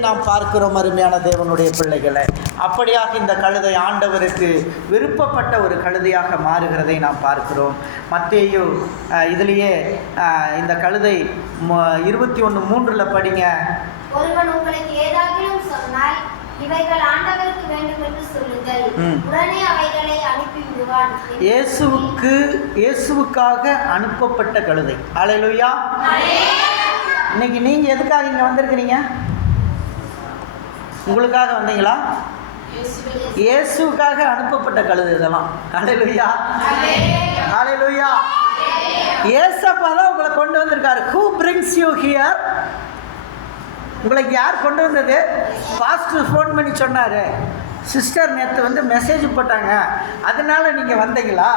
நாம் பார்க்கிறோம் அருமையான தேவனுடைய பிள்ளைகளை. அப்படியாக இந்த கழுதை ஆண்டவருக்கு விருப்பப்பட்ட ஒரு கழுதையாக மாறுகிறதை நாம் பார்க்கிறோம். மத்தேயு இதிலேயே இந்த கழுதை 21:3 படிங்க. ஒருவன் உங்களுக்கு ஏதாகிலும் சொன்னால் இவைகள் ஆண்டவருக்கு வேண்டும் என்று சொல்லுங்கள், உடனே அவைகளை அனுப்பி விடுவான். இயேசுவுக்காக அனுப்பப்பட்ட கழுதை. அல்லேலூயா. இன்னைக்கு நீங்க எதுக்காக இங்க வந்திருக்கிறீங்க? உங்களுக்காக வந்தீங்களா? இயேசுவுக்காக அனுப்பப்பட்ட கழுதை இதெல்லாம். அல்லேலூயா, அல்லேலூயா. இயேசப்பா தான் உங்களை கொண்டு வந்திருக்காரு. Who brings you here? உங்களுக்கு யார் கொண்டு வந்தது? பாஸ்டர் ஃபோன் பண்ணி சொன்னார், சிஸ்டர் நேற்று மெசேஜ் போட்டாங்க, அதனால நீங்கள் வந்தீங்களா?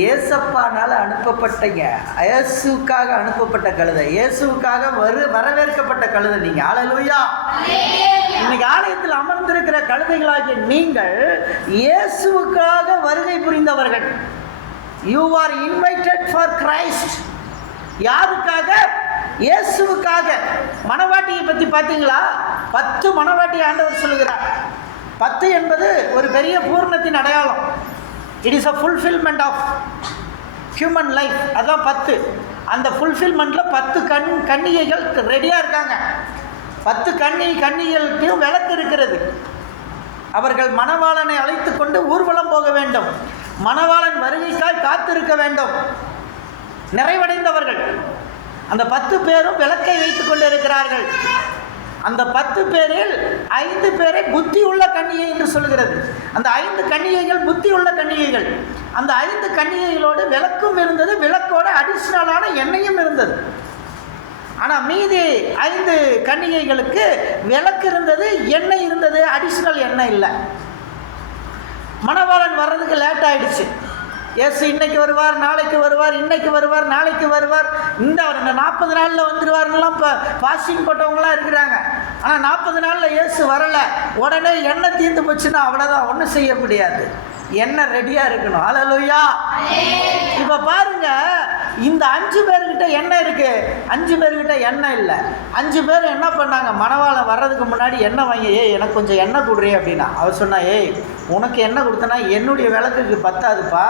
இயேசப்பானால் அனுப்பப்பட்டீங்க. இயேசுக்காக அனுப்பப்பட்ட கழுதை, இயேசுக்காக வரவேற்கப்பட்ட கழுதை நீங்கள். அல்லேலூயா. இன்னைக்கு ஆலயத்தில் அமர்ந்திருக்கிற கழுதைகளாகிய நீங்கள் இயேசுவுக்காக வருகை புரிந்தவர்கள். You are invited for Christ. யாருக்காக? இயேசுவுக்காக. மணவாட்டியை பற்றி பார்த்தீங்களா? 10 மணவாட்டி ஆண்டவர் சொல்லுகிறார். 10 என்பது ஒரு பெரிய பூர்ணத்தின் அடையாளம். It is a fulfilment of human life. அதான் 10. அந்த ஃபுல்ஃபில்மெண்ட்டில் 10 கன்னிகைகள் ரெடியாக இருக்காங்க. 10 கன்னிகைகளுக்கும் விளக்கு இருக்கிறது. அவர்கள் மணவாளனை அழைத்து கொண்டு ஊர்வலம் போக வேண்டும். மணவாளன் வருகைக்காய் காத்திருக்க வேண்டும். நிறைவடைந்தவர்கள் அந்த 10 பேரும் விளக்கை வைத்துக் கொண்டு இருக்கிறார்கள். அந்த 10 பேரில் 5 பேரை புத்தி உள்ள கன்னிகை என்று சொல்கிறது. அந்த 5 கன்னிகைகள் புத்தி உள்ள கன்னிகைகள். அந்த 5 கன்னிகைகளோடு விளக்கும் இருந்தது, விளக்கோடு அடிஷ்னலான எண்ணெயும் இருந்தது. ஆனால் மீதி 5 கன்னிகைகளுக்கு விளக்கு இருந்தது, எண்ணெய் இருந்தது, அடிஷ்னல் எண்ணெய் இல்லை. மணவாளன் வர்றதுக்கு லேட் ஆகிடுச்சு. எஸ், இன்னைக்கு வருவார், நாளைக்கு வருவார், இன்னைக்கு வருவார், நாளைக்கு வருவார், இந்த 40 நாளில் வந்துடுவார்லாம் இப்போ ஃபாஸ்டிங் போட்டவங்களாம் இருக்கிறாங்க. ஆனால் 40 நாளில் இயேசு வரலை. உடனே எண்ணெய் தீர்ந்து போச்சுன்னா அவ்வளோதான், ஒன்றும் செய்ய முடியாது. எண்ணெய் ரெடியாக இருக்கணும். அல்லேலூயா. இப்போ பாருங்க, இந்த 5 பேர்கிட்ட எண்ணெய் இருக்கு, 5 பேர்கிட்ட எண்ணெய் இல்லை. 5 பேர் என்ன பண்ணாங்க? மணவாளன் வர்றதுக்கு முன்னாடி எண்ணெய் வாங்கி, எனக்கு கொஞ்சம் எண்ணெய் கொடுறே அப்படின்னா. அவர் சொன்னா, உனக்கு எண்ணெய் கொடுத்தனா என்னுடைய விளக்குக்கு பத்தாதுப்பா,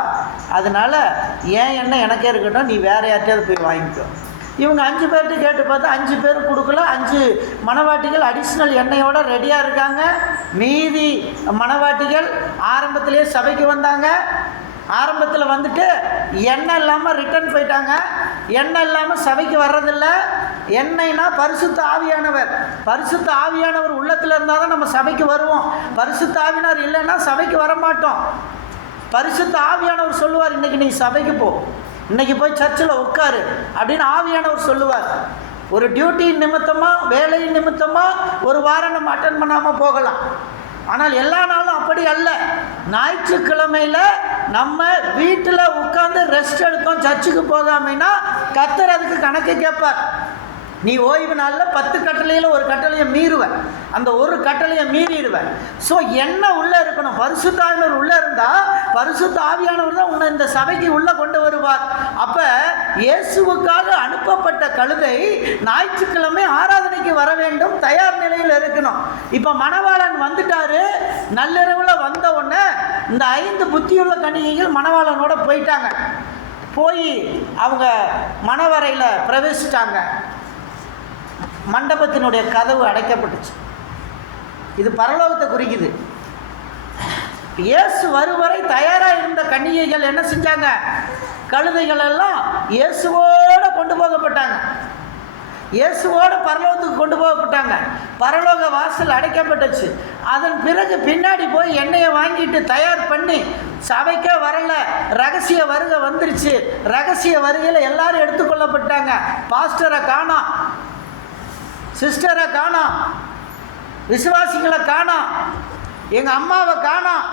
அதனால ஏன் எண்ணெய் எனக்கே இருக்கட்டும், நீ வேற யார்ட்டையாவது போய் வாங்கிக்கோ. இவங்க 5 பேர்கிட்ட கேட்டு பார்த்தா 5 பேர் கொடுக்கல. 5 மணவாட்டிகள் அடிஷ்னல் எண்ணெயோட ரெடியாக இருக்காங்க. மீதி மணவாட்டிகள் ஆரம்பத்திலே சபைக்கு வந்தாங்க. ஆரம்பத்தில் வந்துட்டு எண்ணெய் இல்லாமல் ரிட்டர்ன் போயிட்டாங்க. எண்ணெய் இல்லாமல் சபைக்கு வர்றதில்லை. எண்ணெய்னா பரிசுத்த ஆவியானவர். பரிசுத்த ஆவியானவர் உள்ளத்தில் இருந்தால் தான் நம்ம சபைக்கு வருவோம். பரிசுத்த ஆவியானவர் இல்லைன்னா சபைக்கு வரமாட்டோம். பரிசுத்த ஆவியானவர் சொல்லுவார், இன்றைக்கி நீ சபைக்கு போ, இன்றைக்கி போய் சர்ச்சில் உட்காரு அப்படின்னு ஆவியானவர் சொல்லுவார். ஒரு டியூட்டி நிமித்தமாக, வேலை நிமித்தமாக ஒரு வாரம் நம்ம அட்டன் பண்ணாமல் போகலாம். ஆனால் எல்லா நாளும் அப்படி அல்ல. ஞாயிற்றுக்கிழமையில் நம்ம வீட்டில் உட்காந்து ரெஸ்ட் எடுத்தோம், சர்ச்சுக்கு போகாமைன்னா கர்த்தர் அதுக்கு கணக்கு கேட்பார். நீ ஓய்வு நாளில் 10 கட்டளையில் ஒரு கட்டளையை மீறுவேன், அந்த ஒரு கட்டளையை மீறிடுவேன். ஸோ என்ன உள்ளே இருக்கணும்? பரிசுத்த ஆவியானவர் உள்ளே இருந்தால் பரிசுத்த ஆவியானவர் தான் உன்னை இந்த சபைக்கு உள்ளே கொண்டு வருவார். அப்போ இயேசுவுக்காக அனுப்பப்பட்ட கழுதை ஞாயிற்றுக்கிழமை ஆராதனைக்கு வர வேண்டும், தயார் நிலையில் இருக்கணும். இப்போ மணவாளன் வந்துட்டாரு. நள்ளிரவில் வந்த உடனே இந்த 5 புத்தியுள்ள கன்னிகைகள் மணவாளனோட போயிட்டாங்க. போய் அவங்க மணவரையில் பிரவேசித்தாங்க. மண்டபத்தினுடைய கதவு அடைக்கப்பட்டுச்சு. இது பரலோகத்தை குறிக்குது. இயேசு வருவரை தயாராக இருந்த கன்னிகைகள் என்ன செஞ்சாங்க? கழுதைகள் எல்லாம் இயேசுவோட கொண்டு போகப்பட்டாங்க. இயேசுவோட பரலோகத்துக்கு கொண்டு போகப்பட்டாங்க. பரலோக வாசல் அடைக்கப்பட்டுச்சு. அதன் பிறகு பின்னாடி போய் எண்ணெயை வாங்கிட்டு தயார் பண்ணி, சபைக்கே வரல, ரகசிய வருகை வந்துருச்சு. ரகசிய வருகையில் எல்லாரும் எடுத்துக்கொள்ளப்பட்டாங்க. பாஸ்டரை காணோம், சிஸ்டரை காணோம், விசுவாசிகளை காணோம், எங்கள் அம்மாவை காணோம்,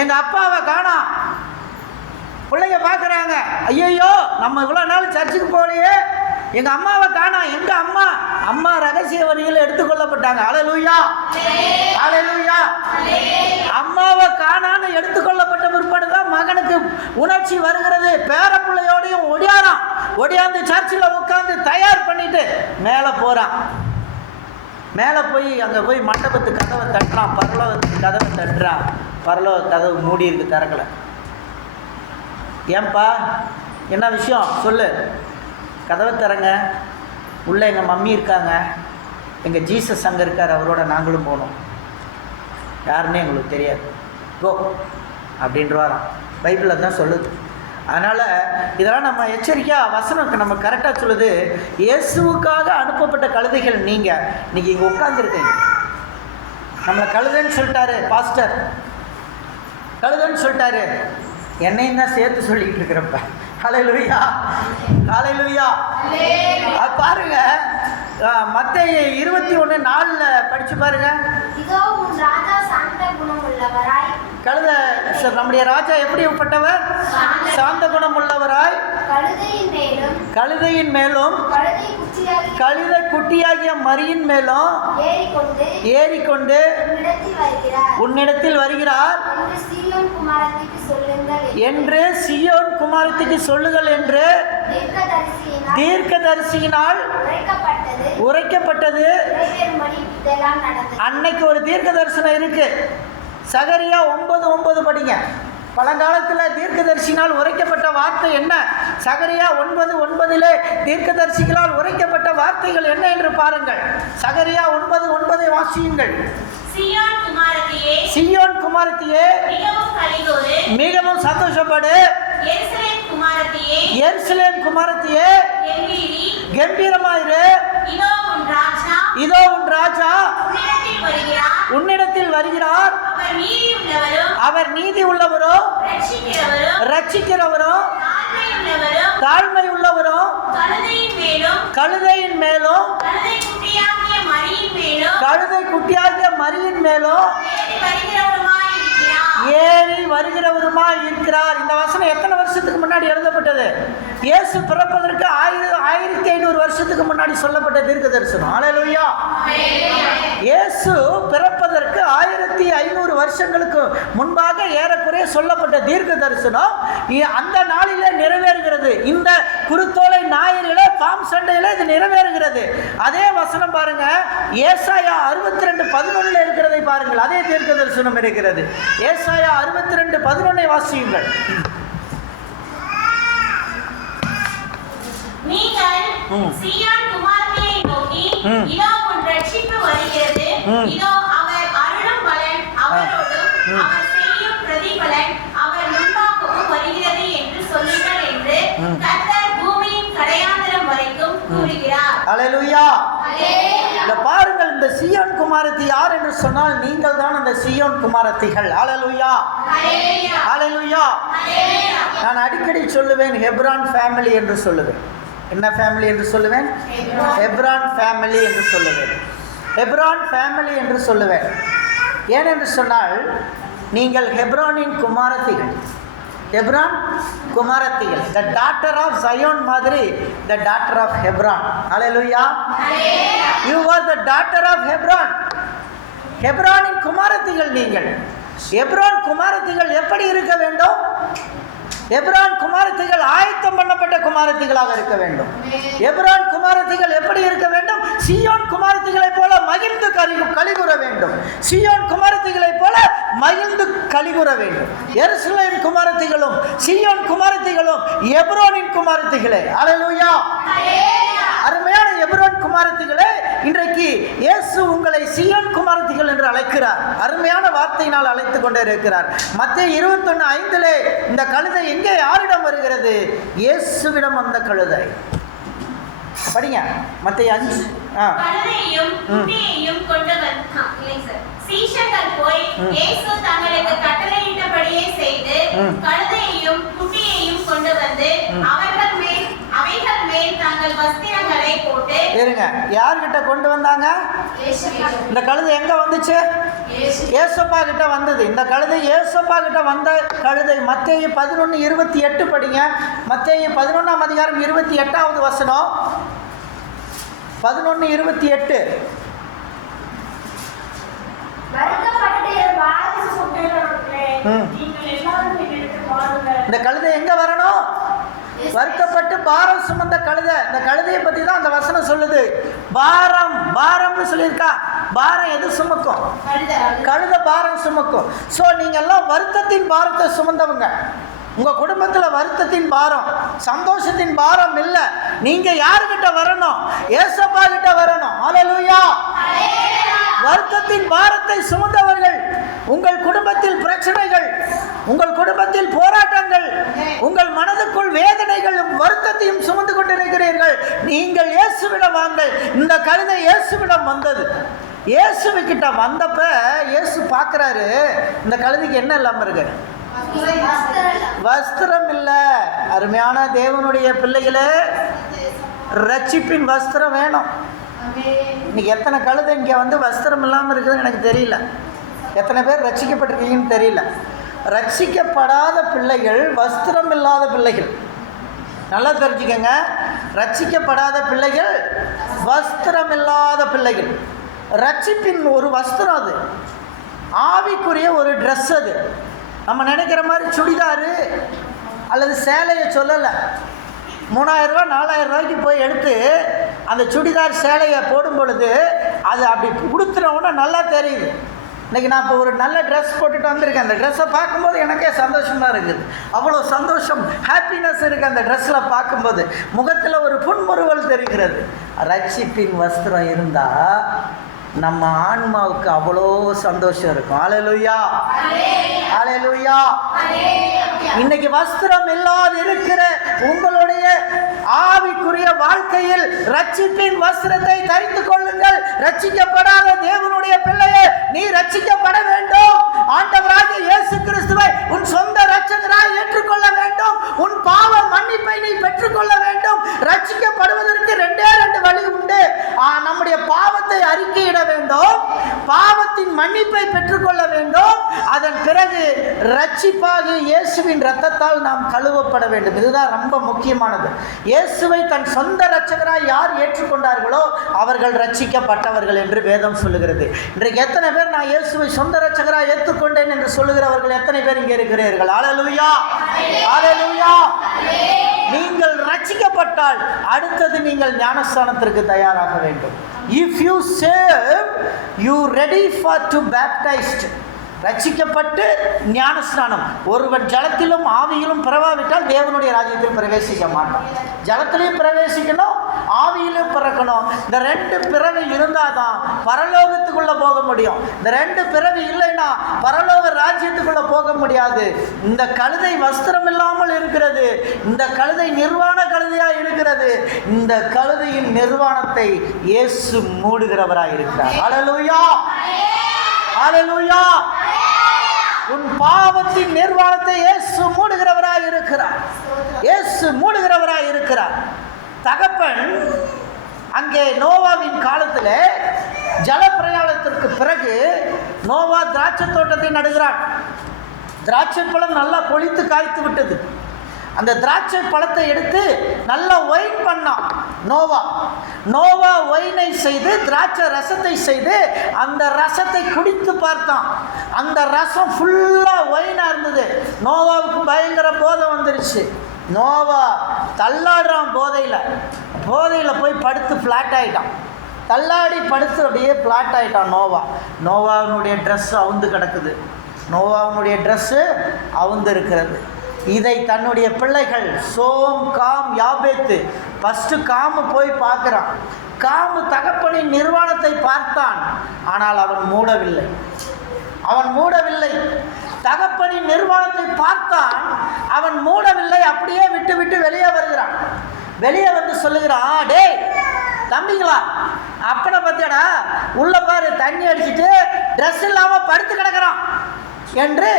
எங்கள் அப்பாவை காணோம். பிள்ளைங்க பார்க்குறாங்க, ஐயோ நம்ம இவ்வளோ நாள் சர்ச்சுக்கு போகலையே, எங்கள் அம்மாவை காணோம், எங்கள் அம்மா ரகசிய வரிகளை எடுத்துக்கொள்ளப்பட்டாங்க. அல்லேலூயா, அல்லேலூயா. அம்மாவை காணான்னு எடுத்துக்கொள்ளப்பட்ட பிற்பாடு தான் மகனுக்கு உணர்ச்சி வருகிறது. பேர பிள்ளையோடையும் ஒடியாரான், ஒடியாந்து சர்ச்சில் உட்காந்து தயார் பண்ணிட்டு மேலே போகிறான். மேலே போய் அங்கே போய் மண்டபத்து கதவை தட்டுறான், பரலோகத்துக்கு கதவை தட்டுறான். பரலோக கதவு மூடி இருக்கு, திறக்கலை. ஏன்பா என்ன விஷயம் சொல்லு, கதவை திறங்க, உள்ளே எங்கள் மம்மி இருக்காங்க, எங்கள் ஜீசஸ் அங்கே இருக்கார், அவரோட நாங்களும் போனோம், யாருன்னே எங்களுக்கு தெரியாது, கோ அப்படின்றவாராம். பைபிளில் தான் சொல்லுது. அதனால் இதெல்லாம் நம்ம எச்சரிக்கையாக வசனம் நம்ம கரெக்டாக சொல்லுது. இயேசுவுக்காக அனுப்பப்பட்ட கழுதைகள் நீங்கள் இன்றைக்கி இங்கே உட்காந்துருக்கீங்க. நம்மளை கழுதைன்னு சொல்லிட்டாரு பாஸ்டர், கழுதைன்னு சொல்லிட்டாரு, என்னையும் தான் சேர்த்து சொல்லிக்கிட்டு இருக்கிறப்ப. ஹல்லேலூயா, ஹல்லேலூயா. அது பாருங்க, மத்தேயு 21:4 படிச்சு பாருங்க. கழுதை நம்முடைய ராஜா எப்படிப்பட்டவர்? சாந்த குணம் உள்ளவராய், கழுதையின் மேலும் கழுதை குட்டியாகிய மரியின் மேலும் ஏறிக்கொண்டு உன்னிடத்தில் வருகிறார் என்று சீயோன் குமாரத்திற்கு சொல்லுங்கள் என்று தீர்க்கதரிசியினால் உரைக்கப்பட்டது. அன்னைக்கு ஒரு தீர்க்க தரிசனம் இருக்கு. சகரியா 9:9 படிங்க. பழங்காலத்தில் தீர்க்கதரிசினால் உரைக்கப்பட்ட வார்த்தை என்ன? சகரியா 9:9 தீர்க்கதரிசிகளால் உரைக்கப்பட்ட வார்த்தைகள் என்ன என்று பாருங்கள். சகரியா 9:9 வாசியுங்கள். சீயோன் குமாரத்தியே மிகவும் சந்தோஷப்படு, எருசலேம் குமாரத்தியே கம்பீரமாயிரு, இதோ உன் ராஜா உன்னிடத்தில் வருகிறார், அவர் நீதி உள்ளவரோ ரட்சிக்கிறவரோ தாழ்மை உள்ளவரோ கழுதையின் மேலும் கழுதை குட்டியாகிய மரியின் மேலும் ஏறி வருகிறவருமாய் இருக்கிறார். இந்த வசனம் எத்தனை வருஷத்துக்கு முன்னாடி எழுதப்பட்டது? இயேசு பிறப்பதற்கு 1500 வருஷத்துக்கு முன்னாடி சொல்லப்பட்ட தீர்க்க தரிசனம். ஹல்லேலூயா. இயேசு பிறப்பதற்கு 1500 வருஷங்களுக்கு முன்பாக ஏறக்குறைய சொல்லப்பட்ட தீர்க்க தரிசனம் அந்த நாளிலே நிறைவேறுகிறது. இந்த குருத்தோலை ஞாயிறிலே பாம் சண்டையில இது நிறைவேறுகிறது. அதே வசனம் பாருங்க, ஏசாயா 62:11 இருக்கிறதை பாருங்கள். அதே தீர்க்க தரிசனம் இருக்கிறது. ஏசாயா 62:11 வாசியுங்கள். நீங்கள் சீயோன் குமாரத்தியை நோக்கி, இதோ உன் ரட்சிப்பு வருகிறது, இதோ அவர் அருளும் பலன் அவரோடும் அவர் செய்யும் பிரதிபலன் அவர் முன்பாகவும் வருகிறது என்று சொல்லுங்கள் என்று கர்த்தர் பூமியின் கடையாந்திரம் வரைக்கும் கூறுகிறார். ஹல்லேலூயா. இத பாருங்கள், இந்த சீயோன் குமாரத்தி யார் என்று சொன்னால் நீங்கள் தான் அந்த சீயோன் குமாரத்திகள். ஹல்லேலூயா, ஹல்லேலூயா. நான் அடிக்கடி சொல்லுவேன் ஹெப்ரான் ஃபேமிலி என்று சொல்லுவேன். என்ன ஃபேமிலி என்று சொல்லுவேன்? ஹெப்ரான் ஃபேமிலி என்று சொல்லுவேன். ஹெப்ரான் ஃபேமிலி என்று சொல்லுவேன். ஏனென்று சொன்னால் நீங்கள் ஹெப்ரானின் குமாரத்திகள். ஹெப்ரான் குமாரத்திகள். த டாட்டர் ஆஃப் சயோன் மாதிரி the daughter of Hebron. Hallelujah. You are the daughter of Hebron. ஹெப்ரானின் குமாரத்திகள் நீங்கள். ஹெப்ரான் குமாரத்திகள் எப்படி இருக்க வேண்டும்? எப்ரான் குமாரத்திகள் ஆயத்தம் பண்ணப்பட்ட குமாரத்திகளாக இருக்க வேண்டும். எப்ரான் குமாரத்திகள் எப்படி இருக்க வேண்டும்? சீயோன் குமாரத்திகளை போல மகிழ்ந்து கலிகூற வேண்டும். சீயோன் குமாரத்திகளை போல மகிழ்ந்து கலிகூற வேண்டும். எருசலேம் குமாரத்திகளும் சீயோன் குமாரத்திகளும் எப்ரோனின் குமாரத்திகளே. ஹல்லேலூயா. அருமையான எப்ரோன் குமாரத்திகளே, இன்றைக்கு இயேசு உங்களை சீயோன் குமாரத்திகள் என்று அழைக்கிறார். அருமையான வார்த்தையினால் அழைத்து கொண்டே இருக்கிறார். மத்தேயு 21:5 இந்த கழுதை எங்கே யாரிடம் வருகிறது? இயேசுவிடம் வந்த கழுதை. படிங்க மத்தேயு 5. கழுதையையும் குட்டியையும் கொண்டு வந்தார். சீஷர்கள் போய் இயேசு தங்களுக்கு கட்டளையிட்டபடியே செய்து கழுதையையும் குட்டியையும் கொண்டு வந்து அவைகள் மேல் தங்கள் வஸ்திரங்களை போட்டு. இருங்க, யார்கிட்ட கொண்டு வந்தாங்க? இந்த கழுதை எங்க வந்துச்சு? ஏசப்பா கிட்ட வந்தது. இந்த கழுதை ஏசப்பா கிட்ட வந்த கழுதை. மத்தேயு 11:28 படிங்க. மத்தேயு 11ஆம் அதிகாரம் 28வது வசனம். 11:28. இந்த கழுதை எங்க வரணும்? வருத்தப்பட்டு பாரம் சுமந்த கழுதை. இந்த கழுதையை பத்தி தான் அந்த வசனம் சொல்லுது. பாரம்னு சொல்லியிருக்கா. பாரம் எது சுமக்கும்? கழுதை பாரம் சுமக்கும். ஸோ நீங்கள்லாம் வருத்தத்தின் பாரத்தை சுமந்தவங்க. உங்கள் குடும்பத்தில் வருத்தத்தின் பாரம், சந்தோஷத்தின் பாரம் இல்லை. நீங்கள் யாருக்கிட்ட வரணும்? ஏசப்பா கிட்ட வரணும். ஹல்லேலூயா. வருத்தத்தின் பாரத்தை சுமந்தவர்கள், உங்கள் குடும்பத்தில் பிரச்சனைகள், உங்கள் குடும்பத்தில் போராட்டங்கள், உங்கள் மனதுக்குள் வேதனைகளும் வருத்தத்தையும் சுமந்து கொண்டிருக்கிறீர்கள். நீங்கள் இயேசுவிடம் வாங்கள். இந்த கழுதை இயேசுவிடம் வந்தது. இயேசுவிக்கிட்ட வந்தப்ப இயேசு பார்க்குறாரு, இந்த கழுதைக்கு என்ன இல்லாமல் இருக்கு? வஸ்திரம் இல்லை. அருமையான தேவனுடைய பிள்ளைகளே, ரட்சிப்பின் வஸ்திரம் வேணும். இன்னைக்கு எத்தனை கழுதை இங்கே வந்து வஸ்திரம் இல்லாமல் இருக்குதுன்னு எனக்கு தெரியல. எத்தனை பேர் ரட்சிக்கப்பட்டிருக்கீங்கன்னு தெரியல. ரட்சிக்கப்படாத பிள்ளைகள், வஸ்திரம் இல்லாத பிள்ளைகள். நல்லா தெரிஞ்சுக்கங்க, ரட்சிக்கப்படாத பிள்ளைகள், வஸ்திரம் இல்லாத பிள்ளைகள். ரட்சிப்பின் ஒரு வஸ்திரம், அது ஆவிக்குரிய ஒரு ட்ரெஸ். அது நம்ம நினைக்கிற மாதிரி சுடிதாரு அல்லது சேலையை சொல்லலை. 3000 ரூபா 4000 ரூபாய்க்கு போய் எடுத்து அந்த சுடிதார் சேலையை போடும் பொழுது அது அப்படி உடுத்துறவுன்னா நல்லா தெரியுது. இன்றைக்கி நான் இப்போ ஒரு நல்ல ட்ரெஸ் போட்டுட்டு வந்திருக்கேன். அந்த ட்ரெஸ்ஸை பார்க்கும்போது எனக்கே சந்தோஷமாக இருக்குது. அவ்வளோ சந்தோஷம், ஹாப்பினஸ் இருக்குது அந்த ட்ரெஸ்ஸில் பார்க்கும்போது. முகத்தில் ஒரு புன்முறுவல் தெரிகிறது. ரட்சிப்பின் வஸ்திரம் இருந்தால் நம்ம ஆன்மாவுக்கு அவ்வளோ சந்தோஷம் இருக்கும். ஹல்லேலூயா, ஹல்லேலூயா. இன்னைக்கு வஸ்திரம் இல்லாது இருக்கிற உங்களுடைய ஆவிக்குரிய வாழ்க்கையில் ரட்சிப்பின் வஸ்திரத்தை தரித்து கொள்ளுங்கள். ரட்சிக்கப்படாத தேவனுடைய பிள்ளையே, நீ ரட்சிக்கப்பட வேண்டும். ஆண்டவராகிய இயேசு கிறிஸ்துவை உன் சொந்த இரட்சகராய் ஏற்றுக்கொள்ள வேண்டும். உன் பாவ மன்னிப்பை நீ பெற்றுக்கொள்ள வேண்டும். ரட்சிக்கப்படுவதற்கு 2 வழி உண்டு. நம்முடைய பாவத்தை அறிக்கையிட வேண்டும், பாவத்தின் மன்னிப்பை பெற்றுக்கொள்ள வேண்டும். அதன் பிறகு ரட்சிப்பாகிய இயேசுவின் இரத்தத்தால் நாம் கழுவப்பட வேண்டும். இதுதான் ரொம்ப முக்கியமானது. இயேசுவை தன் சொந்த இரட்சகராய் யார் ஏற்றுக்கொண்டார்களோ அவர்கள் ரட்சிக்கப்பட்டவர்கள் என்று வேதம் சொல்லுகிறது. இன்றைக்கு எத்தனை பேர் நான் இயேசுவை சொந்த இரட்சகராய் ஏற்றுக்கொண்டேன் என்று சொல்லுகிறவர்கள் எத்தனை பேர் இங்கே இருக்கிறீர்கள்? ஹல்லேலூயா, ஹல்லேலூயா. நீங்கள் ரட்சிக்கப்பட்டால் அடுத்தது நீங்கள் ஞானஸ்நானத்திற்கு தயாராக வேண்டும். If you save, you ready for to baptized. ரட்சிக்கப்பட்டு ஞானஸ்நானம். ஒருவன் ஜலத்திலும் ஆவியிலும் பிறவாவிட்டால் தேவனுடைய ராஜ்யத்தில் பிரவேசிக்க மாட்டான். ஜலத்திலையும் பிரவேசிக்கணும், ஆவியிலும் பிறக்கணும். இந்த 2 பிறவி இருந்தால் தான் பரலோகத்துக்குள்ளே போக முடியும். இந்த 2 பிறவி இல்லைன்னா பரலோக ராஜ்யத்துக்குள்ளே போக முடியாது. இந்த கழுதை வஸ்திரம் இல்லாமல் இருக்கிறது. இந்த கழுதை நிர்வாண கழுதையாக இருக்கிறது. இந்த கழுதையின் நிர்வாணத்தை இயேசு மூடுகிறவராக இருக்கிறார். ஹல்லேலூயா, ஹல்லேலூயா. உன் பாவத்தின் நிர்வாணத்தை இயேசு மூடுகிறவராய் இருக்கிறார். இயேசு மூடுகிறவராய் இருக்கிறார். தகப்பன் அங்கே நோவாவின் காலத்தில் ஜலப்பிரயாணத்திற்கு பிறகு நோவா திராட்சை தோட்டத்தை நடுகிறான். திராட்சை பழம் நல்லா கொளித்து காய்த்து விட்டது. அந்த திராட்சை பழத்தை எடுத்து நல்லா ஒயின் பண்ணான் நோவா ஒயினை செய்து திராட்சை ரசத்தை செய்து அந்த ரசத்தை குடித்து பார்த்தான். அந்த ரசம் ஃபுல்லாக ஒயினாக இருந்தது. நோவாவுக்கு பயங்கர போதை வந்துருச்சு. நோவா தள்ளாடுறான். போதையில் போய் படுத்து ஃப்ளாட் ஆகிட்டான். தள்ளாடி படுத்து அப்படியே ஃப்ளாட் ஆகிட்டான் நோவாவினுடைய ட்ரெஸ்ஸு அவுந்து கிடக்குது. நோவாவினுடைய ட்ரெஸ்ஸு அவுந்து இருக்கிறது. இதை தன்னுடைய பிள்ளைகள் சோம், காம், யாபேத்து, ஃபஸ்ட்டு காமு போய் பார்க்குறான். காமு தகப்பனின் நிர்வாணத்தை பார்த்தான். ஆனால் அவன் மூடவில்லை. தகப்பனின் நிர்வாணத்தை பார்த்தான், அவன் மூடவில்லை. அப்படியே விட்டு வெளியே வருகிறான். வெளியே வந்து சொல்லுகிறான், டேய் தம்பிங்களா, அப்பனை பத்தியாடா, உள்ள பாரு தண்ணி அடிச்சுட்டு ட்ரெஸ் இல்லாமல் படுத்து கிடக்கிறான் என்று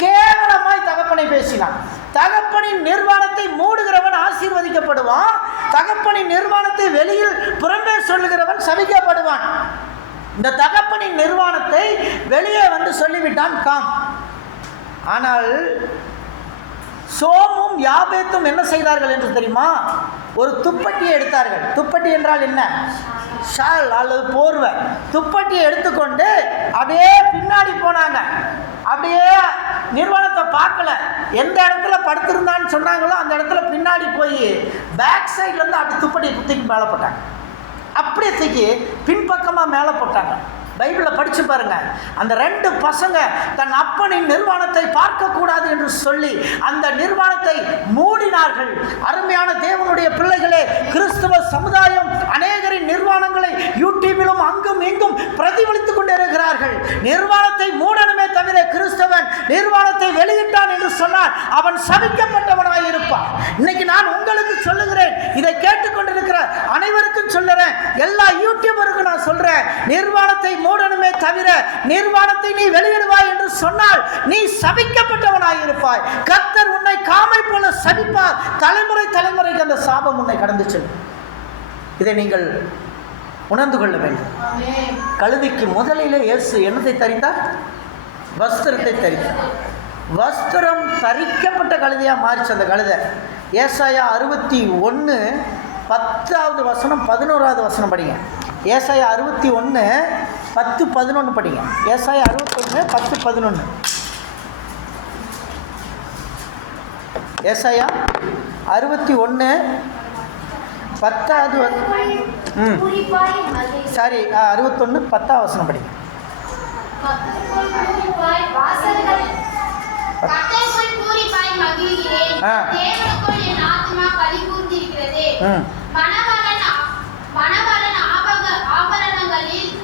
கேவலமாய் தகப்பனை பேசினான். தகப்பனின் நிர்வாணத்தை மூடுகிறவன் ஆசீர்வதிக்கப்படுவான். தகப்பனின் நிர்வாணத்தை வெளியில் புறம்பே சொல்லுகிறவன் சபிக்கப்படுவான். இந்த தகப்பனின் நிர்வாணத்தை வெளியே வந்து சொல்லிவிட்டான் காம். ஆனால் சோமும் யாபேத்தும் என்ன செய்தார்கள் என்று தெரியுமா? ஒரு துப்பட்டியை எடுத்தார்கள். துப்பட்டி என்றால் என்ன? ஷால் அல்லது போர்வை. துப்பட்டியை எடுத்துக்கொண்டு அப்படியே பின்னாடி போனாங்க. அப்படியே நிர்வாணத்தை பார்க்கல. எந்த இடத்துல படுத்திருந்தான்னு சொன்னாங்களோ அந்த இடத்துல பின்னாடி போய் பேக் சைட்லேருந்து அப்படி துப்பட்டியை தூக்கி மேலே போட்டாங்க. அப்படியே தூக்கி பின்பக்கமாக மேலே போட்டாங்க. பைபிளில் படித்து பாருங்க. அந்த 2 பசங்க தன் அப்பனின் நிர்வாணத்தை பார்க்கக்கூடாது என்று சொல்லி அந்த நிர்வாணத்தை மூடினார்கள். அருமையான தேவனுடைய பிள்ளைகளே, கிறிஸ்துவ சமுதாயம் அநேகரின் நிர்வாணங்களை யூடியூபிலும் அங்கும் இங்கும் பிரதிபலித்துக் கொண்டிருக்கிறார்கள். நிர்வாணத்தை மூடணுமே தவிர கிறிஸ்தவன் நிர்வாணத்தை வெளியிட்டான் என்று சொன்னால் அவன் சபிக்கப்பட்டவனாய் இருப்பான். இன்னைக்கு நான் உங்களுக்கு சொல்லுகிறேன், இதை கேட்டுக்கொண்டிருக்கிற அனைவருக்கும் சொல்லுறேன், எல்லா யூடியூபருக்கும் நான் சொல்றேன், நிர்வாணத்தை மூடணுமே தவிர நிர்வாணத்தை நீ வெளியிடுவாய் என்று சொன்னால் நீ சபிக்கப்பட்டவனாய் இருப்பாய். கர்த்தர் உன்னை காமை போல சபிப்பார். தலைமுறை தலைமுறைக்கு அந்த சாபம் உன்னை கடந்து செல்லும். இதை நீங்கள் உணர்ந்து கொள்ள வேண்டும். கழுதைக்கு முதலிலே இயேசு என்னத்தை தரித்தார்? வஸ்திரத்தை தரித்தார். வஸ்திரம் தரிக்கப்பட்ட கழுதையாக மாறிச்சு அந்த கழுதை. ஏசாயா 61 10வது வசனம் 11வது வசனம் படிங்க. ஏசாயா 61 10 11 படிங்க. ஏசாயா 61 10 11. ஏசாயா 61 10வது சாரி 61 10வது வசனம் படிங்க.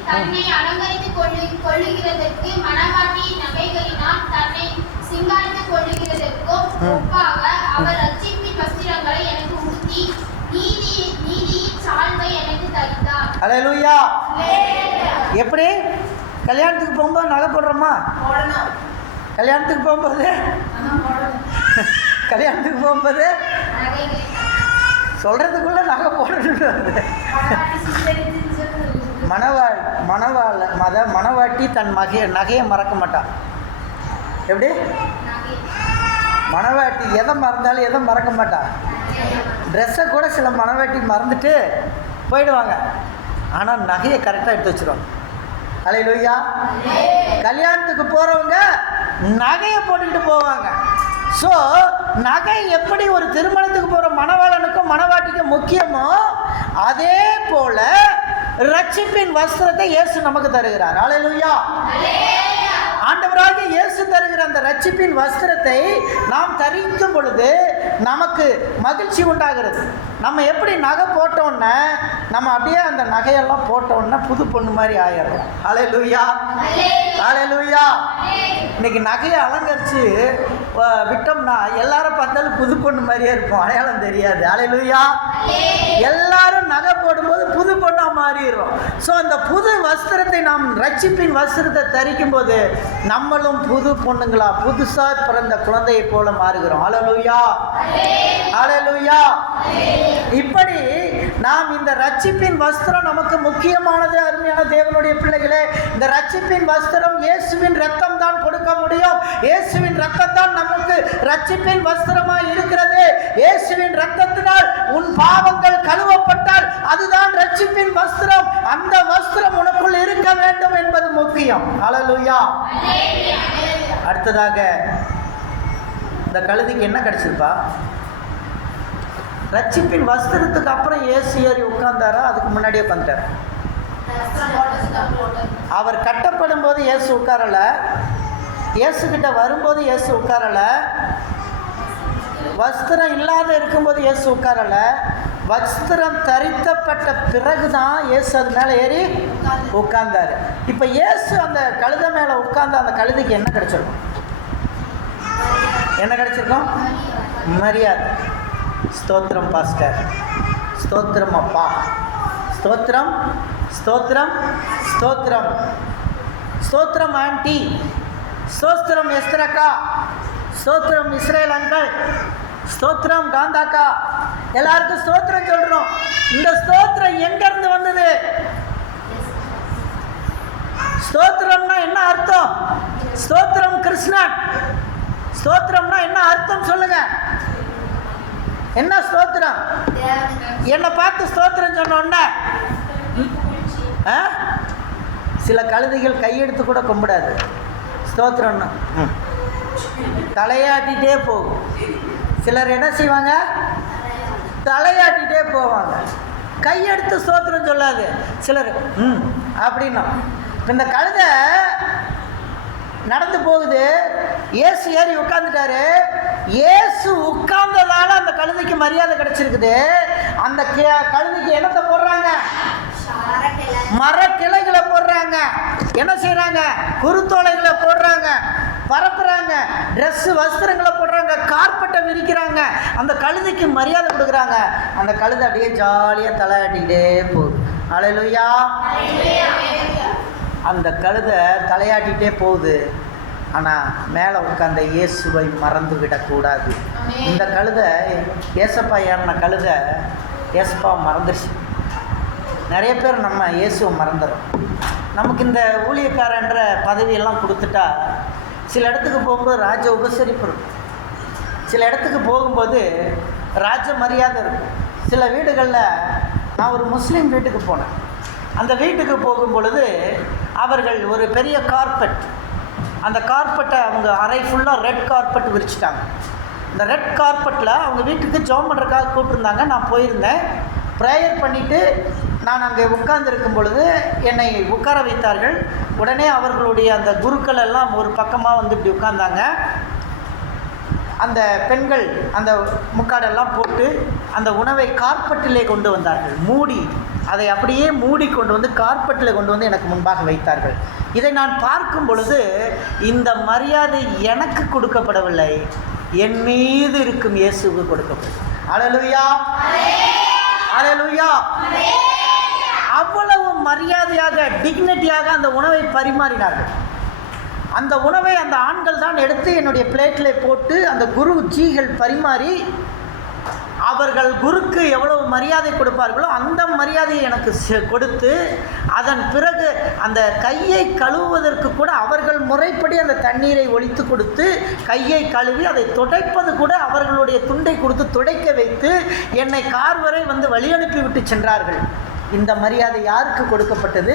தன்னை அலங்கரித்துக் கொள்ளுகிறதற்கு மணவாட்டி நகைகளினால் தன்னை சிங்காரித்துக் கொள்ளுகிறதற்கும் ஒப்பாக அவர் ரட்சிப்பின் வஸ்திரங்களை எனக்கு உடுத்தி நீதியின் சால்வை எனக்கு தரித்தார். அல்லேலூயா. எப்படி கல்யாணத்துக்கு போகும்போது நகை போடுறோமா? கல்யாணத்துக்கு போகும்போது சொல்றதுக்குள்ள நகை போடணும். மணவாட்டி தன் நகையை மறக்க மாட்டான். எப்படி? மணவாட்டி எதை மறந்தாலும் எதை மறக்க மாட்டான். ட்ரெஸ்ஸை கூட சில மணவாட்டி மறந்துட்டு போயிடுவாங்க, ஆனால் நகையை கரெக்டாக எடுத்து வச்சிருவாங்க. அல்லேலூயா. கல்யாணத்துக்கு போகிறவங்க நகையை போட்டுக்கிட்டு போவாங்க. ஸோ நகை எப்படி ஒரு திருமணத்துக்கு போகிற மணவாளனுக்கும் மணவாட்டிக்கும் முக்கியமோ அதே போல ரட்சிப்பின் வஸ்திரத்தை இயேசு நமக்கு தருகிறார். அல்லேலூயா. ஆண்டவராகிய இயேசு தருகிற அந்த ரட்சிப்பின் வஸ்திரத்தை நாம் தரிக்கும் பொழுது நமக்கு மகிழ்ச்சி உண்டாகிறது. நம்ம எப்படி நகை போட்டோன்னே நம்ம அப்படியே அந்த நகையெல்லாம் போட்டோன்னே புது பொண்ணு மாதிரி ஆயிடுறோம். அல்லேலூயா. அல்லேலூயா. இன்னைக்கு நகையை அலங்கரித்து விட்டோம்னா எல்லாரும் பார்த்தாலும் புது பொண்ணு மாதிரியே இருப்போம், அடையாளம் தெரியாது. அல்லேலூயா. எல்லாரும் நகை போடும்போது புது பொண்ணாக மாறிடுறோம். ஸோ அந்த புது வஸ்திரத்தை நாம் ரட்சிப்பின் வஸ்திரத்தை தரிக்கும் போது நம்மளும் புது பொண்ணுங்களா புதுசாக பிறந்த குழந்தையை போல மாறுகிறோம். அல்லேலூயா. அல்லேலூயா. இப்படி நாம் இந்த ரட்சிப்பின் வஸ்திரம் நமக்கு முக்கியமானது. அருமையான தேவனுடைய பிள்ளைகளே, இந்த ரட்சிப்பின் வஸ்திரம் இயேசுவின் ரத்தம் தான் கொடுக்க முடியும். இயேசுவின் ரத்தம் தான் நமக்கு ரட்சிப்பின் வஸ்திரமாய் இருக்கிறது. இயேசுவின் ரத்தத்தினால் உன் பாவங்கள் கழுவப்பட்டால் அதுதான் ரட்சிப்பின் வஸ்திரம். அந்த வஸ்திரம் உனக்குள் இருக்க வேண்டும் என்பது முக்கியம். அல்லேலூயா. அடுத்ததாக இந்த கழுதைக்கு என்ன கிடைச்சிருப்பா? ரட்சிப்பின் வஸ்திரத்துக்கு அப்புறம் இயேசு ஏறி உட்கார்ந்தாரா, அதுக்கு முன்னாடியே உட்கார்ந்தார்? அவர் கட்டப்படும் போது இயேசு உட்காரல, இயேசு கிட்ட வரும்போது இயேசு உட்காரல, வஸ்திரம் இல்லாத இருக்கும்போது இயேசு உட்காரல, வஸ்திரம் தரித்தப்பட்ட பிறகுதான் இயேசு அது மேலே ஏறி உட்கார்ந்தாரு. இப்போ இயேசு அந்த கழுதை மேலே உட்கார்ந்த அந்த கழுதைக்கு என்ன கிடைச்சிருக்கும்? என்ன கிடைச்சிருக்கும்? மரியாதை. ஸ்தோத்திரம் பாஸ்டர், ஸ்தோத்திரம் அப்பா, ஸ்தோத்திரம் ஸ்தோத்திரம் ஸ்தோத்திரம் ஸ்தோத்திரம் ஆண்டி, ஸ்தோத்திரம் எஸ்தரக்கா, ஸ்தோத்திரம் இஸ்ரேல் அங்கிள், ஸ்தோத்திரம் காந்தாக்கா, எல்லாருக்கும் ஸ்தோத்திரம் சொல்றோம். இந்த ஸ்தோத்திரம் எங்க இருந்து வந்தது? ஸ்தோத்திரம்னா என்ன அர்த்தம்? ஸ்தோத்திரம் கிருஷ்ணன். ஸ்தோத்திரம்னா என்ன அர்த்தம் சொல்லுங்க? என்ன ஸ்தோத்திரம்? என்னை பார்த்து ஸ்தோத்திரம் சொன்னோன்னா சில கழுதைகள் கையெடுத்து கூட கும்பிடாது. ஸ்தோத்திரம்னா தலையாட்டிகிட்டே போகும். சிலர் என்ன செய்வாங்க? தலையாட்டிகிட்டே போவாங்க. கையெடுத்து ஸ்தோத்திரம் சொல்லாது. சிலர் அப்படின்னா இந்த கழுதை நடந்து போகுது, இயேசு ஏறி உட்கார்ந்துட்டாரு. இயேசு உட்கார்ந்ததால அந்த கழுதைக்கு மரியாதை கிடைச்சிருக்குது. அந்த கழுதைக்கு என்னத்தை போடுறாங்க? மரக்கிளைகளை போடுறாங்க. என்ன செய்யறாங்க? குருத்தோலைகளை போடுறாங்க, பரப்புறாங்க, ட்ரெஸ் வஸ்திரங்களை போடுறாங்க, கார்பெட்டை விரிக்கிறாங்க. அந்த கழுதைக்கு மரியாதை கொடுக்குறாங்க. அந்த கழுதை அப்படியே ஜாலியாக தலையாட்டிக்கிட்டே போகுது. அல்லேலூயா. அந்த கழுதை தலையாட்டிகிட்டே போகுது. ஆனால் மேலே உட்கார்ந்த இயேசுவை மறந்து விடக்கூடாது. இந்த கழுதை ஏசப்பா ஏறின கழுதை ஏசப்பா மறந்துருச்சு. நிறைய பேர் நம்ம இயேசுவை மறந்துடும். நமக்கு இந்த ஊழியக்காரன்ற பதவியெல்லாம் கொடுத்துட்டா சில இடத்துக்கு போகும்போது ராஜ உபசரிப்பு இருக்கும், சில இடத்துக்கு போகும்போது ராஜ மரியாதை இருக்கும். சில வீடுகளில் நான் ஒரு முஸ்லீம் வீட்டுக்கு போனேன். அந்த வீட்டுக்கு போகும் பொழுது அவர்கள் ஒரு பெரிய கார்பெட், அந்த கார்பெட்டை அவங்க அறை ஃபுல்லாக ரெட் கார்பெட் விரிச்சிட்டாங்க. இந்த ரெட் கார்பெட்டில் அவங்க வீட்டுக்கு ஜெபம் பண்ணுறதுக்காக கூப்பிட்டுருந்தாங்க. நான் போயிருந்தேன். ப்ரேயர் பண்ணிவிட்டு நான் அங்கே உட்கார்ந்துருக்கும் பொழுது என்னை உட்கார வைத்தார்கள். உடனே அவர்களுடைய அந்த குருக்கள் எல்லாம் ஒரு பக்கமாக வந்து இப்படி உட்கார்ந்தாங்க. அந்த பெண்கள் அந்த முக்காடெல்லாம் போட்டு அந்த உணவை கார்பெட்டிலே கொண்டு வந்தார்கள். மூடி, அதை அப்படியே மூடி கொண்டு வந்து கார்பெட்டில் கொண்டு வந்து எனக்கு முன்பாக வைத்தார்கள். இதை நான் பார்க்கும் பொழுது இந்த மரியாதை எனக்கு கொடுக்கப்படவில்லை, என் மீது இருக்கும் இயேசுவுக்கு கொடுக்கப்படும். அல்லேலூயா, அல்லேலூயா. அவ்வளவு மரியாதையாக, டிக்னிட்டியாக அந்த உணவை பரிமாறினார்கள். அந்த உணவை அந்த ஆண்கள் தான் எடுத்து என்னுடைய பிளேட்டில் போட்டு அந்த குரு ஜீகள் பரிமாறி, அவர்கள் குருக்கு எவ்வளவு மரியாதை கொடுப்பார்களோ அந்த மரியாதையை எனக்கு கொடுத்து, அதன் பிறகு அந்த கையை கழுவுவதற்கு கூட அவர்கள் முறைப்படி அந்த தண்ணீரை ஒழித்து கொடுத்து கையை கழுவி அதை துடைப்பது கூட அவர்களுடைய துண்டை கொடுத்து துடைக்க வைத்து என்னை கார் வரை வந்து வழி அனுப்பி விட்டு சென்றார்கள். இந்த மரியாதை யாருக்கு கொடுக்கப்பட்டது?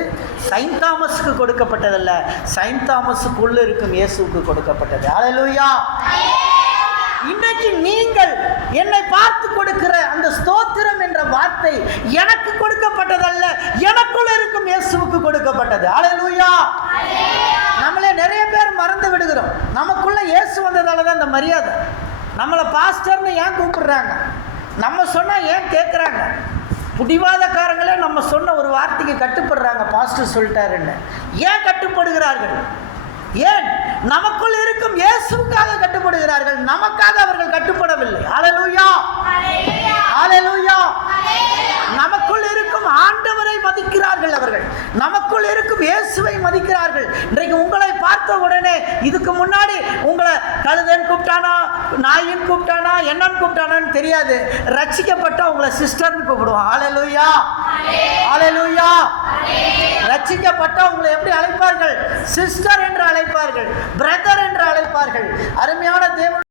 செயின்ட் தாமஸுக்கு கொடுக்கப்பட்டதல்ல, செயின்ட் தாமஸுக்குள்ள இருக்கும் இயேசுவுக்கு கொடுக்கப்பட்டது. அல்லேலூயா. இன்றைக்கு நீங்கள் என்னை பார்த்து கொடுக்கிற அந்த ஸ்தோத்திரம் என்ற வார்த்தை எனக்கு கொடுக்கப்பட்டதல்ல, எனக்குள்ள இருக்கும் இயேசுவுக்கு கொடுக்கப்பட்டது. அல்லேலூயா. நம்மளே நிறைய பேர் மறந்து விடுகிறோம். நமக்குள்ள இயேசு வந்ததால தான் இந்த மரியாதை. நம்மளை பாஸ்டர்னு ஏன் கூப்பிடுறாங்க? நம்ம சொன்னா ஏன் கேட்குறாங்க? புடிவாதக்காரங்களே நம்ம சொன்ன ஒரு வார்த்தைக்கு கட்டுப்படுறாங்க. பாஸ்டர் சொல்லிட்டாருன்னு ஏன் கட்டுப்படுகிறார்கள்? ஏன்? நமக்குள் இருக்கும் இயேசுவுக்காக கட்டுப்படுகிறார்கள், நமக்காக அவர்கள் கட்டுப்படவில்லை. அல்லேலூயா, அல்லேலூயா. நமக்குள் இருக்கும் ஆண்டவரை மதிக்கிறார்கள் அவர்கள், நமக்குள் இருக்கும் இயேசுவை மதிக்கிறார்கள். இன்றைக்கு உங்களை பார்த்த உடனே இதுக்கு முன்னாடி உங்களை கழுதன் கூப்பிட்டானா, நாயின் கூப்பிட்டானா, என்னன்னு கூப்பிட்டானான்னு தெரியாது. ரட்சிக்கப்பட்ட உங்களை சிஸ்டர்னு கூப்பிடுவோம். அல்லேலூயா, அல்லேலூயா. ரட்சிக்கப்பட்ட உங்களை எப்படி அழைப்பார்கள்? சிஸ்டர் என்று அழைப்பார்கள், பிரதர் என்று அழைப்பார்கள். அருமையான தேவன்